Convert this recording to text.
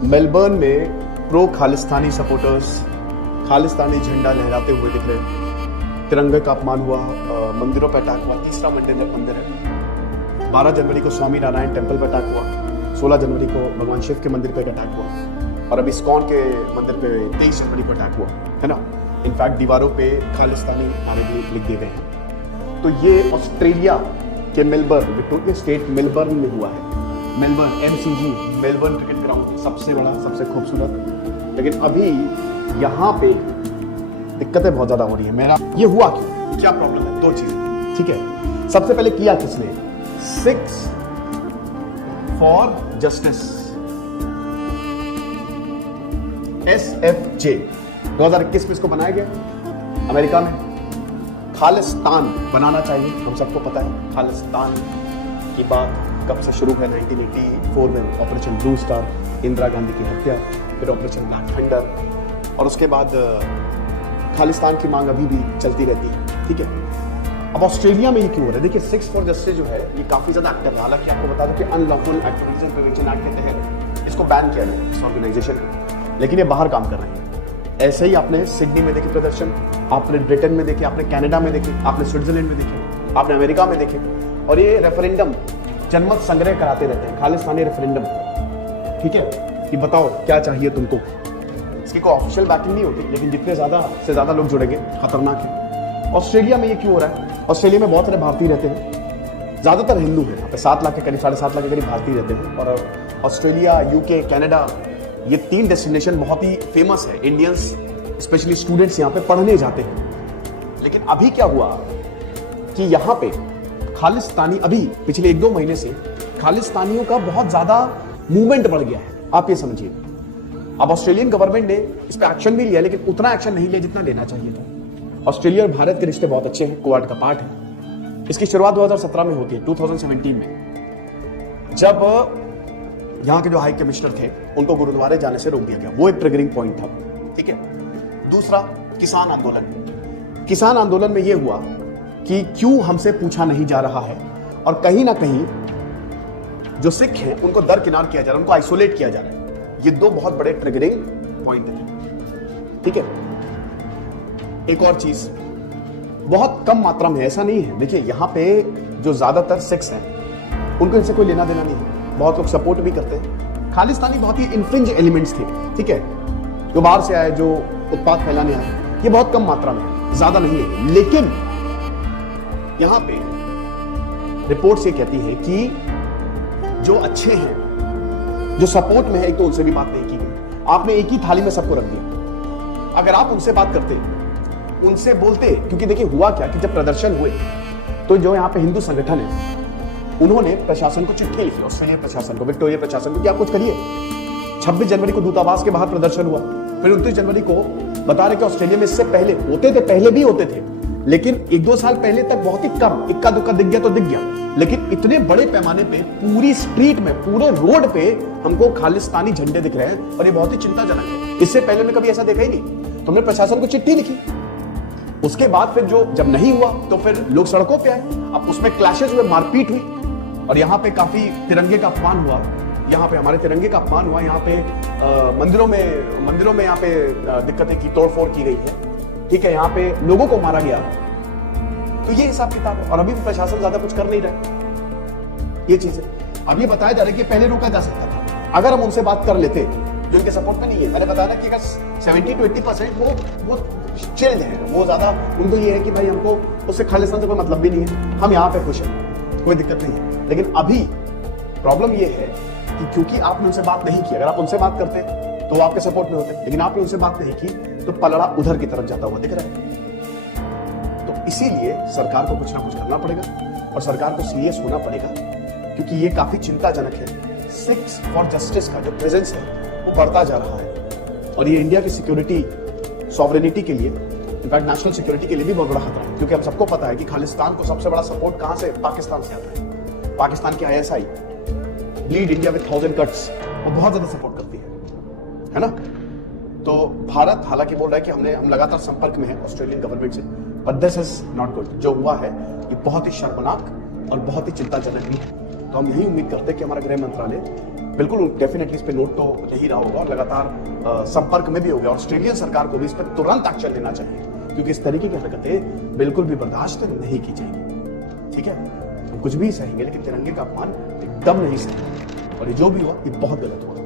Melbourne में pro Khalistani supporters Khalistani झंडा लहराते हुए दिख रहे हैं। तिरंगे का अपमान हुआ, मंदिरों पर अटैक हुआ। तीसरा मंदिर है। 12 जनवरी को स्वामी नारायण टेम्पल पर अटैक हुआ। 16 जनवरी को भगवान शिव के मंदिर पर अटैक हुआ और अब इस्कॉन के मंदिर पे 23 जनवरी को अटैक हुआ है ना। इनफैक्ट दीवारों पे खालिस्तानी नारे भी लिख दिए गए हैं। तो ये ऑस्ट्रेलिया के मेलबर्न, विक्टोरिया स्टेट मेलबर्न में हुआ है। Melbourne MCG, Melbourne cricket ground, सबसे बड़ा, सबसे खूबसूरत। लेकिन अभी यहाँ पे दिक्कतें बहुत ज्यादा हो रही है। मेरा ये हुआ क्यों, क्या प्रॉब्लम है? 2 चीजें, ठीक है। सबसे पहले किया किसने? 6 फॉर जस्टिस, SFJ 2021 में इसको बनाया गया अमेरिका में। खालिस्तान बनाना चाहिए, हम सबको पता है खालिस्तान की बात कब से शुरू है। 1984 में operation blue star, Indira Gandhi की हत्या, फिर ऑपरेशन ब्लैक थंडर, और उसके बाद खालिस्तान की मांग अभी भी चलती रहती है, ठीक है। अब ऑस्ट्रेलिया में ये क्यों हो रहा है? देखिए 6 फॉर जस्टिस जो है ये काफी ज्यादा एक्टिव है। हालांकि आपको बता दूं कि अनलॉफुल एक्टिविटीज प्रिवेंशन एक्ट के तहत इसको बैन किया गया इस ऑर्गेनाइजेशन को, लेकिन ये बाहर काम कर रहे हैं। ऐसे ही आपने सिडनी में देखे प्रदर्शन, आपने ब्रिटेन में देखे, आपने कनाडा में देखे, आपने स्विट्जरलैंड में देखे, आपने अमेरिका में देखे। और ये रेफरेंडम, जनमत संग्रह कराते रहते हैं, खालिस्तानी रेफरेंडम, ठीक है, कि बताओ क्या चाहिए तुमको। इसकी कोई ऑफिशियल बैकिंग नहीं होती, लेकिन जितने ज्यादा से ज्यादा लोग जुड़ेंगे खतरनाक है। ऑस्ट्रेलिया में ये क्यों हो रहा है? ऑस्ट्रेलिया में बहुत सारे भारतीय रहते हैं, ज्यादातर हिंदू हैं। यहाँ पे 7 लाख के करीब, 7.5 लाख के करीब भारतीय रहते हैं। और ऑस्ट्रेलिया, UK, कनाडा, ये 3 डेस्टिनेशन बहुत ही फेमस है। इंडियंस स्पेशली स्टूडेंट्स यहाँ पे पढ़ने जाते हैं। लेकिन अभी क्या हुआ कि यहाँ पे खालिस्तानी, अभी पिछले 1-2 महीने से खालिस्तानियों का बहुत ज्यादा मूवमेंट बढ़ गया है, आप ये समझिए। अब ऑस्ट्रेलियन गवर्नमेंट ने इस पर एक्शन भी लिया, लेकिन उतना एक्शन नहीं लिया जितना लेना चाहिए था। ऑस्ट्रेलिया और भारत के रिश्ते बहुत अच्छे हैं, क्वाड का पार्ट है। इसकी शुरुआत 2017 में होती है, 2017 में, जब यहाँ के जो हाई कमिश्नर थे उनको गुरुद्वारे जाने से रोक दिया गया। वो एक ट्रिगरिंग पॉइंट था, ठीक है। दूसरा, किसान आंदोलन। किसान आंदोलन में यह हुआ कि क्यों हमसे पूछा नहीं जा रहा है, और कहीं ना कहीं जो सिख हैं उनको दरकिनार किया जा रहा है, उनको आइसोलेट किया जा रहा है। ये 2 बहुत बड़े ट्रिगरिंग पॉइंट हैं, ठीक है। एक और चीज, बहुत कम मात्रा में, ऐसा नहीं है, देखिए यहाँ पे जो ज्यादातर सिख्स हैं उनको इनसे कोई लेना देना नहीं है। बहुत लोग सपोर्ट भी करते हैं। खालिस्तानी बहुत ही इन्फ्रिंज एलिमेंट्स थे, ठीक है, जो बाहर से आए, जो उत्पाद फैलाने आए, ये बहुत कम मात्रा में है, ज्यादा नहीं है। लेकिन यहां पे रिपोर्ट्स ये कहती है कि जो अच्छे हैं, जो सपोर्ट में है, एक तो उनसे भी बात नहीं की गई। आपने एक ही थाली में सबको रख दिया। अगर आप उनसे बात करते, उनसे बोलते, क्योंकि देखिए हुआ क्या कि जब प्रदर्शन हुए तो जो यहाँ पे हिंदू संगठन है उन्होंने प्रशासन को चिट्ठी लिखी, ऑस्ट्रेलिया प्रशासन को, विक्टोरिया प्रशासन को, कि आप कुछ करिए। 26 जनवरी को दूतावास के बाहर प्रदर्शन हुआ। फिर 29 जनवरी को बता रहे कि ऑस्ट्रेलिया में इससे पहले होते थे, पहले भी होते थे, लेकिन 1-2 साल पहले तक बहुत ही कम, इक्का दुक्का दिख गया तो दिख गया। लेकिन इतने बड़े पैमाने पे पूरी स्ट्रीट में, पूरे रोड पे हमको खालिस्तानी झंडे दिख रहे हैं, और ये बहुत ही चिंताजनक है। इससे पहले उन्होंने कभी ऐसा देखा ही नहीं। तुमने प्रशासन को चिट्ठी लिखी, उसके बाद फिर जब नहीं हुआ तो फिर लोग सड़कों पे आए। अब उसमें क्लैशेस हुए, मारपीट हुई, और यहाँ पे काफी तिरंगे का अपमान हुआ। यहाँ पे हमारे तिरंगे का अपमान हुआ। यहाँ पे मंदिरों में यहाँ पे दिक्कतें की, तोड़फोड़ की गई है, ठीक है। यहाँ पे लोगों को मारा गया। तो ये हिसाब किताब है, और अभी भी प्रशासन ज्यादा कुछ कर नहीं रहा। ये चीज है। अब ये बताया जा रहा है कि पहले रोका जा सकता था अगर हम उनसे बात कर लेते जो इनके सपोर्ट में नहीं है। मैंने बताया ना कि अगर 70-80% वो चिल्ड है, वो ज्यादा, उनको ये है कि भाई हमको उससे खालिस्तान से कोई मतलब भी नहीं है, हम यहाँ पे खुश हैं, कोई दिक्कत नहीं है। लेकिन अभी प्रॉब्लम ये है कि क्योंकि आपने उनसे बात नहीं की, अगर आप उनसे बात करते तो वो आपके सपोर्ट में होते, लेकिन आपने उनसे बात नहीं की तो पलड़ा उधर की तरफ जाता हुआ दिख रहा है। तो इसीलिए सरकार को कुछ ना कुछ करना पड़ेगा, और सरकार को सीरियस होना पड़ेगा, क्योंकि ये काफी चिंताजनक है। 6 फॉर जस्टिस का जो प्रेजेंस है वो बढ़ता जा रहा है, और ये इंडिया की सिक्योरिटी, सॉवरेनिटी के लिए, इनफैक्ट नेशनल सिक्योरिटी के लिए भी बहुत बड़ा खतरा है। क्योंकि हम सबको पता है कि खालिस्तान को सबसे बड़ा सपोर्ट कहां से, पाकिस्तान से आता है। पाकिस्तान की ISI, lead India with 1000 cuts, वो बहुत ज्यादा सपोर्ट करती है ना। तो भारत हालांकि बोल रहा है कि हम लगातार संपर्क में है ऑस्ट्रेलियन गवर्नमेंट से, but this is not good. जो हुआ है ये बहुत ही शर्मनाक और बहुत ही चिंताजनक भी है। तो हम यही उम्मीद करते हैं कि हमारा गृह मंत्रालय बिल्कुल डेफिनेटली इस पे नोट तो ले ही रहा होगा और लगातार संपर्क में भी होगा। ऑस्ट्रेलियन सरकार को भी इस पर तुरंत एक्शन लेना चाहिए, क्योंकि इस तरीके की हरकतें बिल्कुल भी बर्दाश्त नहीं की जाएगी। ठीक है, हम कुछ भी सहेंगे लेकिन तिरंगे का अपमान एकदम नहीं सहेंगे, और ये जो भी हुआ ये बहुत गलत हुआ।